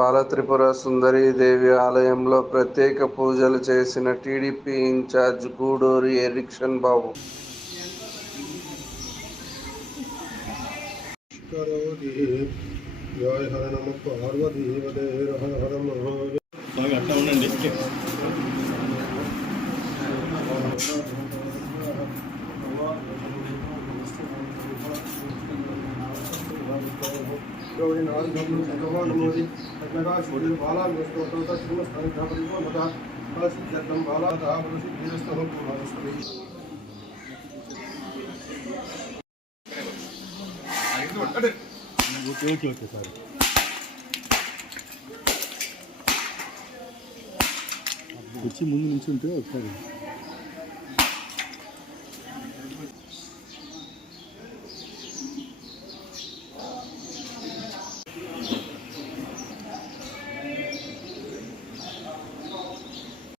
బాలత్రిపుర సుందరీ దేవి ఆలయంలో ప్రత్యేక పూజలు చేసిన టీడీపీ ఇన్ఛార్జ్ గూడూరి ఎరిక్షన్ బాబు. ఉండండి గౌరీ నారదం భగవాన్ మోది అగ్నగా శూడిల్ బాలా విష్ణు శ్రీమ స్థాని ధాపరివ మద కలసి జతం Bala ధాపరిసి వీరస్తవ కుమారస్తవి okay okay okay sir వచ్చి ముందు నుంచి ఉంటే ఒకసారి